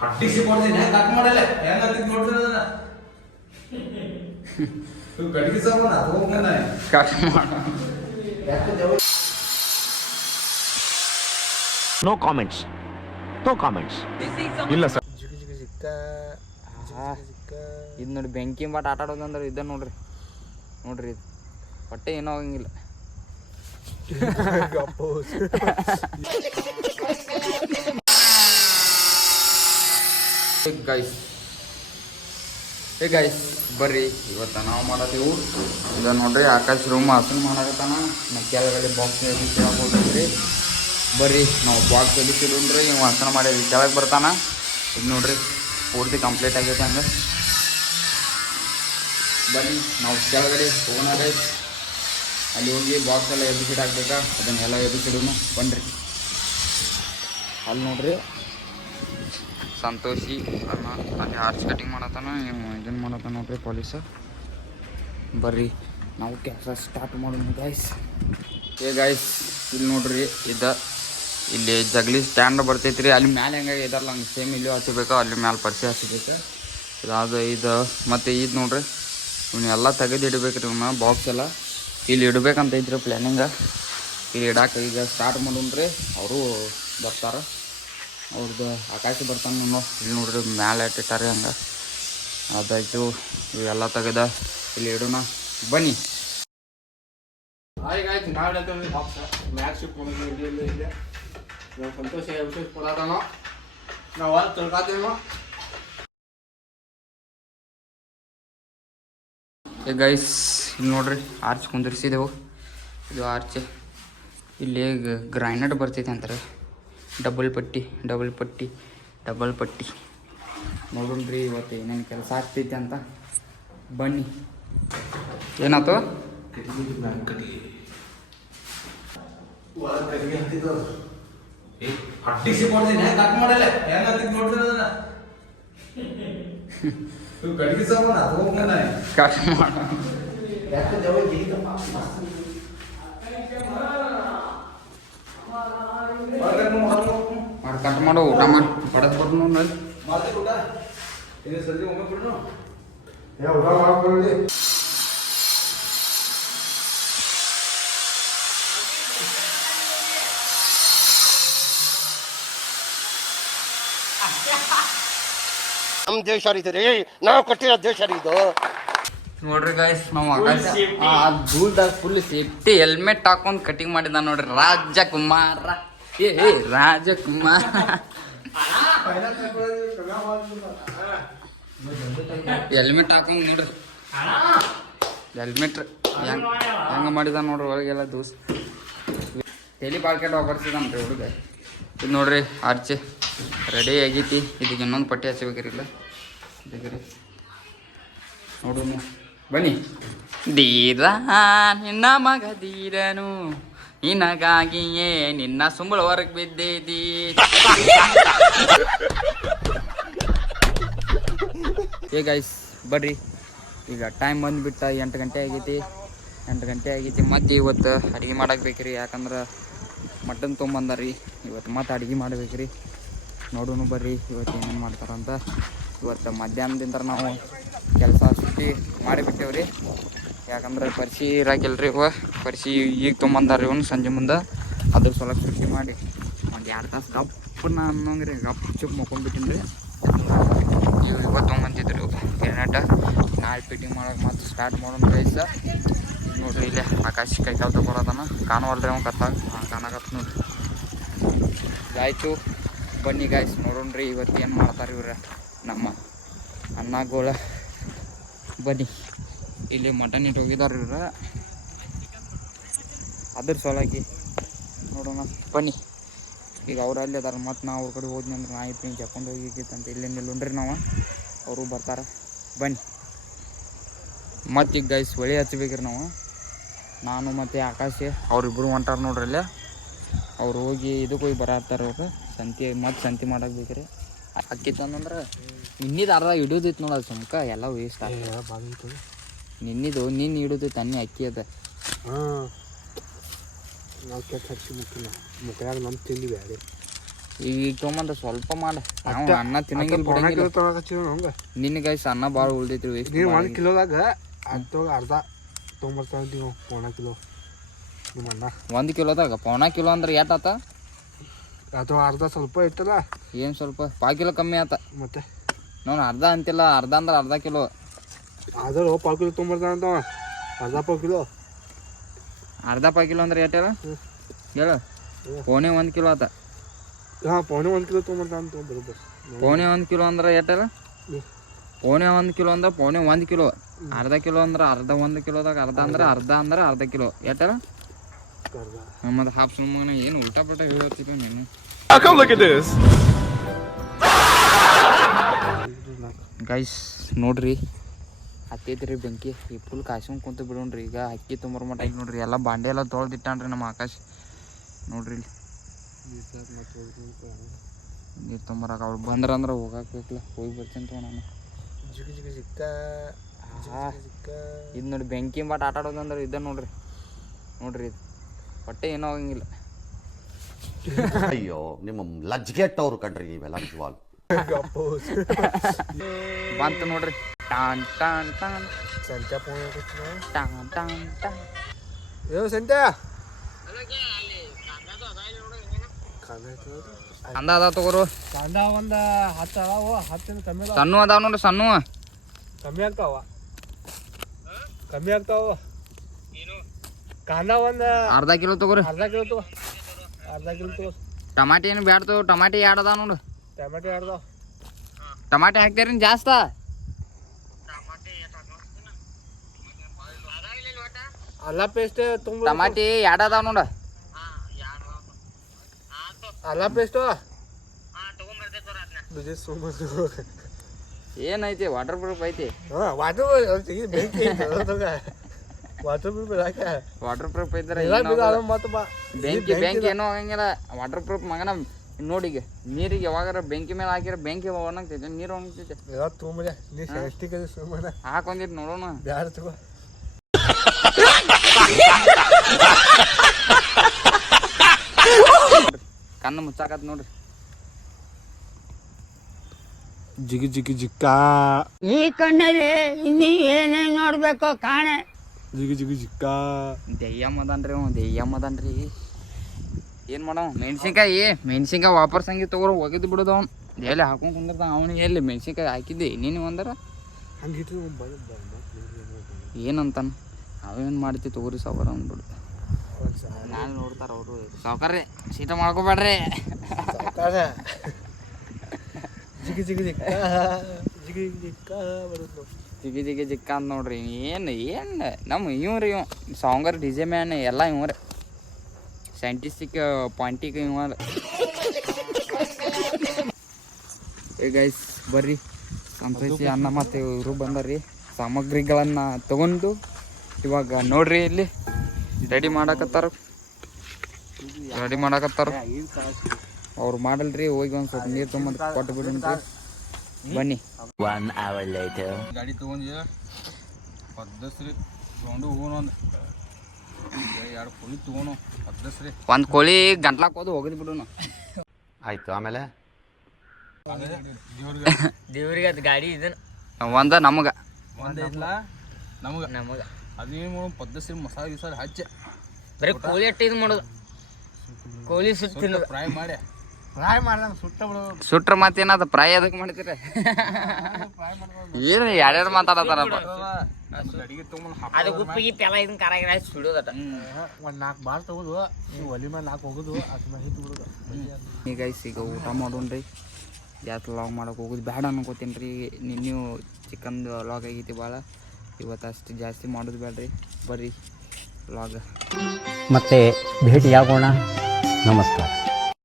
ಹಟ್ಟಿಸಿ ಕೊಡ್ತೀನಿ ಕಟ್ ಮಾಡಲ್ಲ ಹೆಂಗ ನೋಡ್ತೀನಿ ಗಡಿಗೆ ಸಾಬಣ್ಣ ಹೋಗ್ತಾನ ಕಟ್ ಮಾಡ ನೋ ಕಾಮೆಂಟ್ಸ್ ಇಲ್ಲ ಸರ್ ಇದು ನೋಡಿ ಬೆಂಕಿ ಬಾಟ್ ಆಟ ಆಡೋದಂದ್ರೆ ಇದ ನೋಡ್ರಿ ಇದು ಹೊಟ್ಟೆ ಏನೋ ಆಗಂಗಿಲ್ಲ ಗೈಸ್ ಬರ್ರಿ ಇವತ್ತು ನಾವು ಮಾಡತ್ತೀವಿ ಇದು ನೋಡ್ರಿ ಆಕಾಶ್ ರೂಮ್ ಹಸನ್ ಮಾಡಕತ್ತಾನ ನಾ ಕೆಳಗಡೆ ಬಾಕ್ಸ್ ಕೇಳಕ್ ಹೋಗ್ತೀವಿ ಬರ್ರಿ ನಾವು ಬಾಕ್ಸ್ ಎಲ್ಲಿಸಿಡ್ರಿ ಇವ್ ಹಸನ ಮಾಡಿ ಕೆಳಗೆ ಬರ್ತಾನ ಇದು ನೋಡ್ರಿ ಪೂರ್ತಿ ಕಂಪ್ಲೀಟ್ ಆಗೈತೆ ಹಂಗೆ ಬನ್ನಿ ನಾವು ಕೆಳಗಡೆ ಹೋಗೋಣ ಗೈಸ್ ಅಲ್ಲಿ ಹೋಗಿ ಬಾಕ್ಸ್ ಎಲ್ಲ ಎಬಿಸಿಡ್ ಹಾಕ್ಬೇಕಾ ಅದನ್ನೆಲ್ಲ ಎಬಿಸಿಡೂ ಬನ್ನಿರಿ ಅಲ್ಲಿ ನೋಡ್ರಿ ಸಂತೋಷಿ ಅಲ್ಲಿ ಆರ್ಚ್ ಕಟಿಂಗ್ ಮಾಡತ್ತಾನ ಇದನ್ನು ಮಾಡತ್ತಾನ ನೋಡ್ರಿ ಪೊಲೀಸ ಬರ್ರಿ ನಾವು ಕೆಲಸ ಸ್ಟಾರ್ಟ್ ಮಾಡೋಣ ಗಾಯ್ಸ್ ಗಾಯ್ಸ್ ಇಲ್ಲಿ ನೋಡ್ರಿ ಇಲ್ಲಿ ಜಗಲಿ ಸ್ಟ್ಯಾಂಡ್ ಬರ್ತೈತ್ರಿ ಅಲ್ಲಿ ಮ್ಯಾಲೆ ಹೆಂಗಾಗಿ ಇದಾರಲ್ಲ ಹಂಗೆ ಸೇಮ್ ಇಲ್ಲಿ ಹಚ್ಚಬೇಕು ಅಲ್ಲಿ ಮ್ಯಾಲೆ ಪರಿಚಯ ಹಚ್ಚಬೇಕು ಇದು ಮತ್ತು ಇದು ನೋಡ್ರಿ ಇವನ್ನೆಲ್ಲ ತೆಗೆದು ಇಡಬೇಕ್ರಿ ಇವನ್ನ ಬಾಕ್ಸ್ ಎಲ್ಲ ಇಲ್ಲಿ ಇಡ್ಬೇಕಂತ ಐತ್ರಿ ಪ್ಲ್ಯಾನಿಂಗ ಇಲ್ಲಿ ಇಡಾಕ ಈಗ ಸ್ಟಾರ್ಟ್ ಮಾಡೋಣ್ರಿ ಅವರು ಬರ್ತಾರೆ ಅವ್ರದ್ದು ಆಕಾಶ ಬರ್ತಾನೆ ಇಲ್ಲಿ ನೋಡ್ರಿ ಮ್ಯಾಲೆ ಇಟ್ಟಿಟ್ಟಾರೆ ಹಂಗೆ ಅದಾಯ್ತು ಇವೆಲ್ಲ ತೆಗೆದ ಇಲ್ಲಿ ಇಡೋಣ ಬನ್ನಿ ಆಯ್ತು ನಾಳೆ ಬಾಕ್ಸ್ ಮ್ಯಾಚ್ ಶಿಫ್ಟ್ ಮಾಡೋದು ಇದೆ ಸಂತೋಷ ವಿಶೇಷ ಪದಾರ್ಥನೋ ನಾವು ಅಲ್ಲಿ ತಿಳ್ಕಾತೀನೋ ಗೈಸ್ ಇಲ್ಲಿ ನೋಡ್ರಿ ಆರ್ಚ್ ಕುಂದಿರ್ಸಿದೆವು ಇದು ಆರ್ಚ್ ಇಲ್ಲಿ ಗ್ರೈನೇಟ್ ಬರ್ತೈತೆ ಅಂತಾರೆ ಡಬಲ್ ಪಟ್ಟಿ ನೋಡ್ರಿ ಇವತ್ತು ಏನೇನು ಕೆಲಸ ಆಗ್ತೈತೆ ಅಂತ ಬನ್ನಿ ಏನಾಯ್ತು ಹಟ್ಟಿಸಿ ಕೊಡ್ತೀನಿ ಕಟ್ ಮಾಡಲ್ಲ ಹೆಂಗ ನೋಡ್ತೀನಿ ಗಡಿಗೆ ಸಾಬಣ್ಣ ಹೋಗ್ತಾನ ಕಟ್ ಮಾಡ ಕಟ್ ಮಾಡೋ ಊಟ ಮಾಡಿ ಬಡದ್ ಕೊಟ್ಟು ನೋಡಿ ಮಾಡ್ತೀವಿ ಊಟ ಇದು ಸಂಜೆ ಒಮ್ಮೆ ಬಿಡ್ನು ಊಟ ಮಾಡ್ಕೊಳ್ಳಿ ನಮ್ಮ ದೇಶ ರೀ ನಾವು ಕೊಟ್ಟಿರೋ ದೇಶ ಇದು ನೋಡ್ರಿ ಗಾಯ್ಸ್ ನಾವು ಆಕಾಶ ಆ ಧೂಳ್ದಾಗ ಫುಲ್ ಸೇಫ್ಟಿ ಹೆಲ್ಮೆಟ್ ಹಾಕೊಂಡ್ ಕಟಿಂಗ್ ಮಾಡಿದ ನೋಡ್ರಿ ರಾಜಕುಮಾರ ರಾಜಕುಮಾರ ಹೆಲ್ಮೆಟ್ ಹಾಕೊಂಡ್ ನೋಡ್ರಿ ಹೆಲ್ಮೆಟ್ ಹೆಂಗ ಮಾಡಿದ ನೋಡ್ರಿ ಒಳಗೆಲ್ಲ ದೋಸ್ ತಲೆ ಬಾಳ್ಕೆಟ್ ಬರ್ಸಿದನ್ರಿ ಹುಡುಗ ಇದು ನೋಡ್ರಿ ಆರ್ಚೆ ರೆಡಿ ಆಗೈತಿ ಇದಕ್ಕೆ ಇನ್ನೊಂದು ಪಟ್ಟಿ ಹಚ್ಚಬೇಕ್ರಿಲ್ಲ ಇದಕ್ಕೆ ನೋಡು ಬನ್ನಿ ಧೀರ ನಿನ್ನ ಮಗ ಧೀರನು ನಿನಗಾಗಿಯೇ ನಿನ್ನ ಸುಂಬಳ ಹೊರಗೆ ಬಿದ್ದೈತಿ ಗೈಸ್ ಬರ್ರಿ ಈಗ ಟೈಮ್ ಬಂದುಬಿಟ್ಟ 8 ಗಂಟೆ ಆಗೈತಿ ಮತ್ತೆ ಇವತ್ತು ಅಡುಗೆ ಮಾಡಕ್ಕೆ ಬೇಕ್ರಿ ಯಾಕಂದ್ರೆ ಮಟನ್ ತೊಗೊಂಬಂದಾರ್ರಿ ಇವತ್ತು ಮತ್ತೆ ಅಡುಗೆ ಮಾಡ್ಬೇಕ್ರಿ ನೋಡೋಣ ಬರ್ರಿ ಇವತ್ತು ಏನೇನು ಮಾಡ್ತಾರಂತ ಇವತ್ತು ಮಧ್ಯಾಹ್ನದಿಂದ ನಾವು ಕೆಲಸ ಸುಟ್ಟಿ ಮಾಡಿಬಿಟ್ಟೇವ್ರಿ ಯಾಕಂದ್ರೆ ಪರಿಸಿ ಇರಾಕಿಲ್ರಿ ಪರಿಸಿ ಈಗ ತೊಗೊಂಬಂದಾರ್ರಿ ಇವನು ಸಂಜೆ ಮುಂದೆ ಅದ್ರ ಸಲ ಸುಟ್ಟಿ ಮಾಡಿ ಒಂದು 2 ತಾಸು ಗಪ್ಪನ ಅನ್ನೋಂಗ್ರಿ ಗಪ್ ಚುಪ್ ಮಕ್ಕೊಂಡ್ಬಿಟ್ಟಿನಿ ರೀ ಇವತ್ತು ತೊಗೊಂಬಂದಿದ್ರು ಗ್ರೆನೇಟ ನಾಳೆ ಫಿಟ್ಟಿಂಗ್ ಮಾಡೋಕೆ ಮತ್ತೆ ಸ್ಟಾರ್ಟ್ ಮಾಡೋಣ ರೈಸ ನೋಡ್ರಿ ಇಲ್ಲೇ ಆಕಾಶ ಕೈ ಕಾಲು ತಗೊಳೋದನ್ನ ಕಾಣವಲ್ರಿ ಅವ್ನು ಕಾಣಕತ್ತ ನೋಡ್ರಿ ಆಯ್ತು ಬನ್ನಿ ಗಾಯ್ಸ್ ನೋಡೋಣ್ರಿ ಇವತ್ತು ಏನು ಮಾಡ್ತಾರೆ ಇವ್ರ ನಮ್ಮ ಅನ್ನಗೋಳ ಬನ್ನಿ ಇಲ್ಲಿ ಮಟನ್ ಇಟ್ಟು ಹೋಗಿದಾರ ಇವ್ರ ಅದ್ರ ಸಲುವಾಗಿ ನೋಡೋಣ ಬನ್ನಿ ಈಗ ಅವ್ರು ಅಲ್ಲಿ ಅದಾರ ಮತ್ತು ನಾವು ಅವ್ರ ಕಡೆ ಹೋದ್ನಿ ಅಂದ್ರೆ ನಾಯಿ ಪಿಂಗ್ ಜಪ್ಕೊಂಡು ಹೋಗಿತ್ತಂತ ಇಲ್ಲಿಂದ ನಿಲ್ಲುಣ್ರಿ ನಾವು ಅವರು ಬರ್ತಾರೆ ಬನ್ನಿ ಮತ್ತು ಈಗ ಗೈಸ್ ಹೊಳಿ ಹಚ್ಬೇಕ್ರಿ ನಾವು ನಾನು ಮತ್ತು ಆಕಾಶ ಅವ್ರಿಬ್ರು ಹೊಂಟಾರ ನೋಡ್ರಿ ಅಲ್ಲೇ ಅವ್ರು ಹೋಗಿ ಇದಕ್ಕೆ ಹೋಗಿ ಬರತ್ತಾರ ಅವ್ರು ಸಂತಿ ಮಾಡಕ್ಕೆ ಬೇಕ್ರಿ ಅಕ್ಕಿ ತಂದಂದ್ರೆ ನಿನ್ನಿದು ಅರ್ಧ ಹಿಡಿಯೋದಿತ್ತು ನೋಡೋದು ಸುಮ್ಕ ಎಲ್ಲ ವೇಸ್ಟ್ ಆಗ್ತದೆ ನಿನ್ನ ಹಿಡಿದೈತೆ ಅನ್ನಿ ಅಕ್ಕಿ ಅದ ನಾವು ಕೆಟ್ಟ ಹಚ್ಚಿ ಮುಕ್ಕಿಲ್ಲ ಮುಕ್ಕಾಗ ನಮ್ಮ ತಿಂಡಿ ಬೇಡ ಈಗ ತೊಗೊಂಬಂದ ಸ್ವಲ್ಪ ಮಾಡ ನಾವು ಅನ್ನ ತಿನ್ನಂಗಿಲ್ಲ ಬಿಡಂಗಿಲ್ಲ ನಿನ್ನ ಗೈಸ್ ಅನ್ನ ಭಾಳ ಉಳ್ದೈತ್ರಿ ವೇಸ್ಟ್ ನೀವು 1 ಕಿಲೋದಾಗ ಅರ್ಧ ತೊಗೊಂಬರ್ತಾವ ಪೌನ ಕಿಲೋ ನಿಮ್ಮ ಅಣ್ಣ 1 ಕಿಲೋದಾಗ ಪೌನ ಕಿಲೋ ಅಂದ್ರೆ ಎಟ್ ಆತ ಅಥವಾ ಅರ್ಧ ಸ್ವಲ್ಪ ಇತ್ತಲ್ಲ ಏನು ಸ್ವಲ್ಪ 5 ಕಿಲೋ ಕಮ್ಮಿ ಆತ ಮತ್ತೆ ನಾನು ಅರ್ಧ ಅಂತಿಲ್ಲ ಅರ್ಧ ಅಂದ್ರೆ ಅರ್ಧ ಕಿಲೋ ಆದರೂ 5 ಕಿಲೋ ತೊಗೊಂಬರ್ತಾನ ಅಂತವ ಅರ್ಧ 5 ಕಿಲೋ ಅರ್ಧ 5 ಕಿಲೋ ಅಂದ್ರೆ ಎಟ್ ಹೇಳು ಪೌನೆ 1 ಕಿಲೋ ಆತ ಹಾಂ ಪೌನೆ 1 ಕಿಲೋ ತೊಗೊಂಬರ್ತಾನ ಅಂತ ಬರೋಬ್ಬರ ಪೌನೆ 1 ಕಿಲೋ ಅಂದ್ರೆ ಎಟ್ಟಲ್ಲ ಪೌನೆ 1 ಕಿಲೋ ಅಂದ್ರೆ ಪೌನೆ 1 ಕಿಲೋ ಅರ್ಧ ಕಿಲೋ ಅಂದ್ರೆ ಅರ್ಧ 1 ಕಿಲೋದಾಗ ಅರ್ಧ ಅಂದ್ರೆ ಅರ್ಧ ಕಿಲೋ ಎಟ್ಟಲ್ಲ ಮತ್ತೆ ಹಾಫ್ ಸುಮ್ಮನೆ ಏನು ಉಲ್ಟಾ ಪಲ್ಟಾ ಹೇಳ್ತೀವಿ ನೀನು ಗೈಸ್ ನೋಡ್ರಿ ಹತ್ತೈತ್ರಿ ಬೆಂಕಿ ಈ ಫುಲ್ ಕಾಯ್ಸ್ಕೊಂಡ್ ಕುಂತು ಬಿಡೋಣ್ರಿ ಈಗ ಅಕ್ಕಿ ತುಂಬರ ಮಟ್ಟ ಈಗ ನೋಡ್ರಿ ಎಲ್ಲ ಬಾಂಡೆ ಎಲ್ಲ ತೊಳ್ದಿಟ್ಟಾನ್ರಿ ನಮ್ಮ ಆಕಾಶ್ ನೋಡ್ರಿ ಇಲ್ಲಿ ನೀರು ತೊಂಬರಾಕ ಅವ್ರು ಬಂದ್ರಂದ್ರೆ ಹೋಗಾಕ್ಬೇಕಲ್ಲ ಹೋಗಿ ಬರ್ತೀನಿ ತಗೋ ನಾನು ಇದು ನೋಡಿ ಬೆಂಕಿ ಬಾಟ್ ಆಟ ಆಡೋದಂದ್ರೆ ಇದ ನೋಡ್ರಿ ಇದು ಹೊಟ್ಟೆ ಏನೂ ಆಗಂಗಿಲ್ಲ ಅಯ್ಯೋ ನಿಮ್ಮ ಲಜ್ಗೆಟ್ಟವ್ರು ಕಣ್ರಿ ನೀವೆಲ್ಲ ನಿಜವಾಗ್ಲು ಬಂತು ನೋಡ್ರಿ ಟಾನ್ ಟಾನ್ ಟಾನ್ ಸಂತ್ಯಾ ಟಾನ್ ಟಾನ್ ಟಾನ್ ಸಂತ್ಯಾ ಕಂದ ಅದಾವ ತಗೋರು ಕಾಂದ ಒಂದು 10 ಅದಾವು 10 ಕಮ್ಮಿ ಅದಾವ ಸಣ್ಣ ಅದಾವ ನೋಡ್ರಿ ಸಣ್ಣ ಕಮ್ಮಿ ಆಗ್ತಾವ ಕಾಂದ ಒಂದು ಅರ್ಧ ಕಿಲೋ ತಗೋರಿ ಅರ್ಧ ಕಿಲೋ ಟಮಾಟಿ ಏನು ಬ್ಯಾಡ್ತು ಟಮಾಟಿ ಎರಡು ಅದಾವ ನೋಡು ಟಮಾಟೆ ಅರ್ಧ ಟಮಾಟಿ ಹಾಕ್ತಾರೇನು ಜಾಸ್ತ ಅಲ್ಲ ಪೇಸ್ಟ್ ತುಂಬ ಟಮಾಟಿ ಎರಡು ಅದಾವ ನೋಡು ಅಲ್ಲ ಪೇಸ್ಟು ಏನೈತಿ ವಾಟರ್ ಪ್ರೂಫ್ ಐತಿ ವಾಟರ್ ಪ್ರೂಫ್ ಐತ್ರಿ ಮತ್ತೆ ಬೆಂಕಿ ಏನೂ ಆಗಂಗಿಲ್ಲ ವಾಟರ್ ಪ್ರೂಫ್ ಮಗನ ನೋಡಿಗ ನೀರಿಗೆ ಯಾವಾಗಾರ ಬೆಂಕಿ ಮೇಲೆ ಹಾಕಿರ ಬೆಂಕಿ ಒಣಗ್ತೈತೆ ನೀರು ಒಣಗ್ತೈತೆ ಹಾಕೊಂದಿಟ್ಟು ನೋಡೋಣ ಬ್ಯಾಡ ತಗೋ ಕಣ್ಣು ಮುಚ್ಚಾಕತ್ ನೋಡ್ರಿ ಜಿಕ್ಕ ಈ ಕಣ್ಣಲ್ಲಿ ಇನ್ನೀ ಏನೇನ್ ನೋಡ್ಬೇಕು ಕಾಣೆ ಜಿಕ್ಕ ದೆಯ್ಯಮ್ಮದನ್ರಿ ಏನ್ ಮಾಡವ ಮೆಣಸಿನ್ಕಾಯಿ ವಾಪರ್ಸಂಗಿ ತಗೋರು ಒಗೆದು ಬಿಡೋದು ಅವ್ನು ಎಲ್ಲಿ ಹಾಕೊಂಡ್ ಕುಂದಿರ್ತಾವ ಅವನಿಗೆ ಎಲ್ಲಿ ಮೆಣಸಿನ್ಕಾಯಿ ಹಾಕಿದ್ದೆ ನೀನು ಒಂದರ ಏನಂತಾನ ಅವೇನು ಮಾಡ್ತಿ ತಗೋರಿ ಸಾವುಕಾರ ಅಂದ್ಬಿಡು ನಾನು ನೋಡ್ತಾರ ಅವರು ಸಾವುಕಾರ್ರಿ ಸೀಟ ಮಾಡ್ಕೋಬೇಡ್ರಿ ಜಿಕ್ಕ ಅಂತ ನೋಡ್ರಿ ಏನು ನಮ್ಮ ಇವ್ರಿ ಸಾಂಗರ್ ಡಿಜೆ ಮ್ಯಾನ್ ಎಲ್ಲ ಇವ್ರೆ ಸೈಂಟಿಸ್ಟಿಕ್ ಪಾಯಿಂಟಿಗೆ ಇವ ಗೈಸ್ ಬರ್ರಿ ಸಂತೋಷಿ ಅನ್ನ ಮತ್ತು ಇವರು ಬಂದಾರ್ರಿ ಸಾಮಗ್ರಿಗಳನ್ನು ತಗೊಂಡು ಇವಾಗ ನೋಡ್ರಿ ಇಲ್ಲಿ ರೆಡಿ ಮಾಡಕತ್ತಾರ ಅವ್ರು ಮಾಡಲ್ರಿ ಹೋಗಿ ಒಂದು ಸ್ವಲ್ಪ ನೀರು ತೊಗೊಂಡು ಕೊಟ್ಟು ಬಿಡ್ರಿ ಬನ್ನಿ ಗಾಡಿ ತಗೊಂಡು ಪದ್ದಸ್ರಿ ತಗೊಂಡು ಹೋಗೋಣ ಒಂದು ಕೋಳಿ ಗಂಟ್ಲಾಕ್ ಹೋದು ಹೋಗಿದ್ ಬಿಡು ಆಯ್ತು ಆಮೇಲೆ ದೇವ್ರಿಗೆ ಅದು ಗಾಡಿ ಇದನ್ನ ಒಂದ ನಮಗ ಅದೇನು ಪದ್ದಸ್ರಿ ಮಸಾಲೆ ಗಿಸಾಲೆ ಹಚ್ಚಿ ಬರೀ ಕೋಳಿ ಅಟ್ಟ ಇದು ಮಾಡೋದು ಕೋಳಿ ಸುಟ್ಟು ತಿನ್ನೋದು ಫ್ರೈ ಮಾಡಿ ಸುಟ್ರ ಮತ್ತೇನದ ಪ್ರಾಯ ಅದಕ್ಕೆ ಮಾಡ್ತೀರ ಏನು ಯಾರ್ಯಾರು ಮಾತಾಡತಾರಪ್ಪ ಅದು ಗುಪ್ಪಿಗೆ ತೆಲ ಇದನ್ನ ಖಾರ ಗಿರ ಸುಡೋದಟ ಒಂದು 4 ಬಾರ್ ತಗೋದು ನೀವು ಒಲಿ ಮೇಲೆ 4 ಹೋಗೋದು ಅದ್ರ ಹಿಟ್ಟು ಬಿಡೋದು ಈಗ ಈಗ ಊಟ ಮಾಡೋಣ್ರಿ ಜಾಸ್ತಿ ಲಾಗ್ ಮಾಡಕ್ಕೆ ಹೋಗೋದು ಬೇಡ ಅನ್ಕೋತೀನಿ ರೀ ನೀವು ಚಿಕನ್ದು ಲಾಗ್ ಆಗೈತಿ ಭಾಳ ಇವತ್ತು ಅಷ್ಟು ಜಾಸ್ತಿ ಮಾಡೋದು ಬೇಡ್ರಿ ಬರ್ರಿ ಲಾಗ್ ಮತ್ತೆ ಭೇಟಿಯಾಗೋಣ ನಮಸ್ಕಾರ.